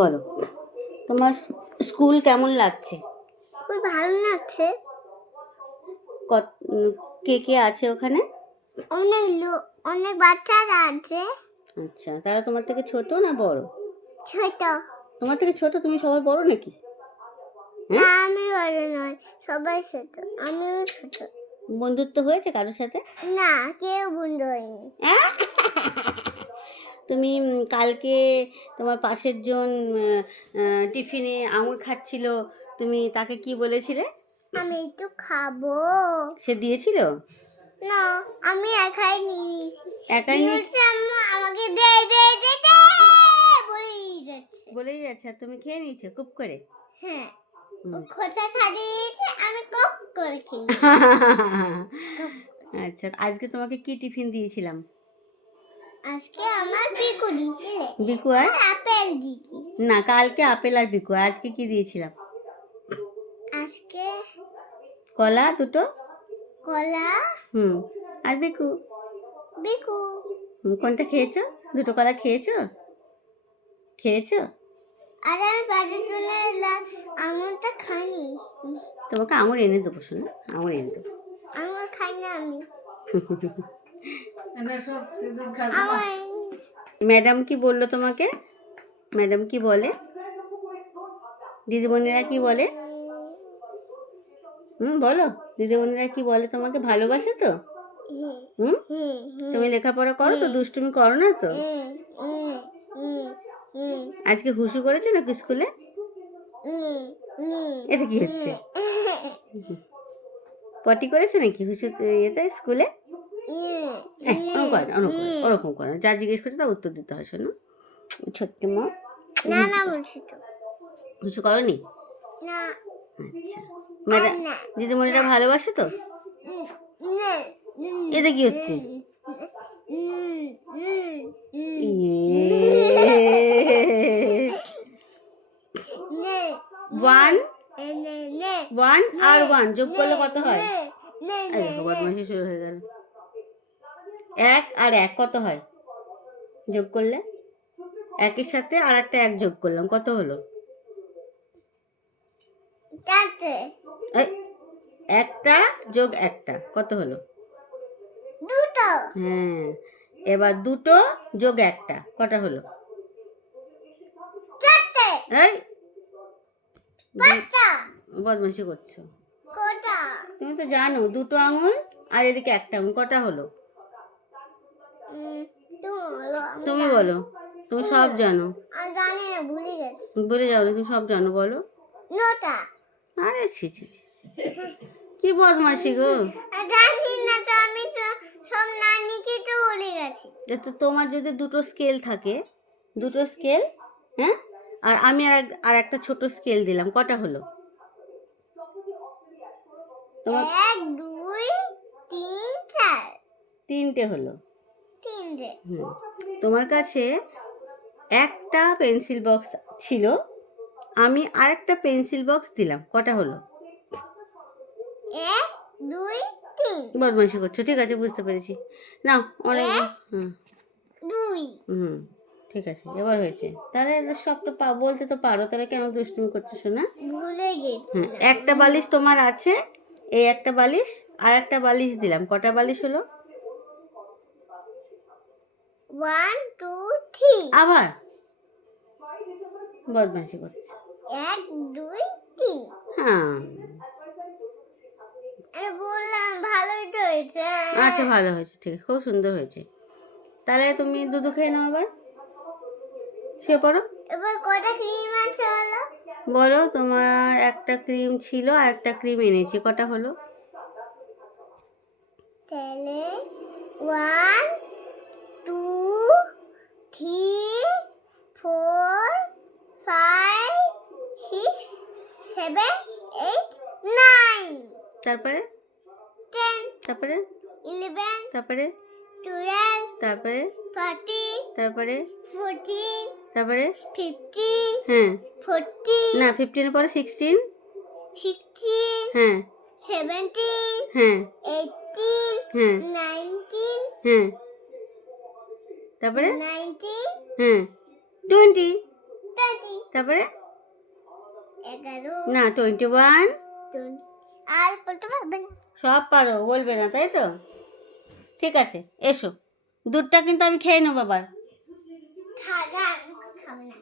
বলো, তোমার স্কুল কেমন লাগছে? খুব ভালো লাগছে। কত কে কে আছে ওখানে? অনেক বাচ্চারা আছে। আচ্ছা, তারা তোমার থেকে ছোট না বড়? ছোট। তোমার থেকে ছোট? তুমি সবাই বড় নাকি? না, আমি বড় নয়, সবাই ছোট, আমিও ছোট। বন্ধুত্ব হয়েছে কারোর সাথে? না, কেউ বন্ধু হয়নি। তুমি কালকে তোমার পাশের জন টিফিনে আঙুর খাচ্ছিল, তুমি তাকে কি বলেছিলে? আমি একটু খাবো। সে দিয়েছিল? না, আমি একাই নিয়ে নিয়েছি। একাই নিয়ে আমাকে দে দে দে দে বলেই যাচ্ছে, আর তুমি খেয়ে নিয়েছো খুব করে? হ্যাঁ, খোসা ছাড়িয়ে দিয়েছে, আমি কপ করে খেয়ে আচ্ছা, আজকে তোমাকে কি টিফিন দিয়েছিলাম? আজকে আমার বিকু দিয়েছিলে। বিকু আর আপেল দিয়েছি। না, কালকে আপেল আর বিকু। আজকে কি দিয়েছিলাম? আজকে কলা দুটো। কলা। আর বিকু। বিকু। কোনটা খেয়েছো? দুটো কলা খেয়েছো? আর আমি বাজার জন্য আঙুরটা খাইনি। তোমাকে আঙুর এনে দেবো, শোনো, আঙুর এনে দেবো। আঙুর খাই না আমি। ম্যাডাম কি বললো তোমাকে? ম্যাডাম কি বলে? দিদিমণিরা কি বলে? বলো, দিদিমণিরা কি বলে তোমাকে? ভালোবাসে তো? তুমি লেখাপড়া করো তো? দুষ্টুমি করো না তো? আজকে হুসু করেছো নাকি স্কুলে? এটা কি হচ্ছে? পটি করেছো নাকি হুসু এতে স্কুলে? ওরকম করে যা জিজ্ঞেস করছে তা উত্তর দিতে হয়, শোনো সত্যি মা। না বলছি তো। হুসু করনি? না। আচ্ছা, ম্যাডাম দিদিমণিরা ভালোবাসে তো? এতে কি হচ্ছে? ওয়ান আর ওয়ান যোগ করলে কত হয়? দেখো, বদমাইশি শুরু হয়ে গেল। 1 আর 1 কত হয় যোগ করলে? 1-এর সাথে আর একটা 1 যোগ করলাম, কত হলো? 1টা যোগ 1টা কত হলো? 2টো। হ্যাঁ, এবার 2টো যোগ 1টা কটা হলো? 4টে। এই 5টা। বদমাইশি করছো। কটা? তুমি তো জানো 2টো আঙুল আর এদিকে একটা আঙুল, কটা হলো? তুমি বলো, তুমি সব জানো। আমি জানি না, ভুলে গেছি। বলে যাও না, তুমি সব জানো, বলো। 9টা। আরে ছি, কি বদমাইশি গো। জানি না তো, আমি তো সব নানিকে তো বলে গেছি। তো তোমার যদি 2টো স্কেল থাকে, 2টো স্কেল, হ্যাঁ, আর আমি আর একটা ছোট স্কেল দিলাম, কটা হলো? 1 2 3 4। 3টে হলো। 3টে। তোমার কাছে একটা পেন্সিল বক্স ছিল, আমি আরেকটা পেন্সিল বক্স দিলাম, কটা হলো? 1 2 3। বদমাইশি করছো, ঠিক আছে, বুঝতে পেরেছি। নাও অনেক। 2। ঠিক আছে, এবার হয়েছে। তাহলে সবটা বলতে তো পারো, তাহলে কেন দুষ্টুমি করছো শোনা? ভুলে গেছি। একটা বালিশ তোমার আছে, এই একটা বালিশ আর একটা বালিশ দিলাম, কটা বালিশ হলো? 1 2 3। আবার বদমাইশি করছে। 1 2 3। হ্যাঁ, আমি বললাম ভালোই তো হয়েছে। আচ্ছা, ভালো হয়েছে, ঠিক আছে, খুব সুন্দর হয়েছে। তাহলে তুমি দুধ খেয়ে নাও, আবার শুয়ে পড়ো। এবার কটা ক্রিম আছে বলো? বলো, তোমার একটা ক্রিম ছিল আর একটা ক্রিম এনেছি, কটা হলো? তাহলে 1 2 3 4 5 6 7 8 9। তারপরে 10 তারপরে 11 তারপরে 12 তারপরে 13 তারপরে 14 তারপরে 15 হ্যাঁ, 14 না, 15-এর পরে 16। 16 হ্যাঁ 17 হ্যাঁ 18 হ্যাঁ 19 হ্যাঁ তারপরে 19 হ্যাঁ 20। তারপরে 11 না 21 আর বলতে পারবে না। সব পারো, বলবে না তাই তো? ঠিক আছে, এসো, দুধটা কিন্তু আমি খেয়ে নেবো আবার। খাবে, আমি খাবো না।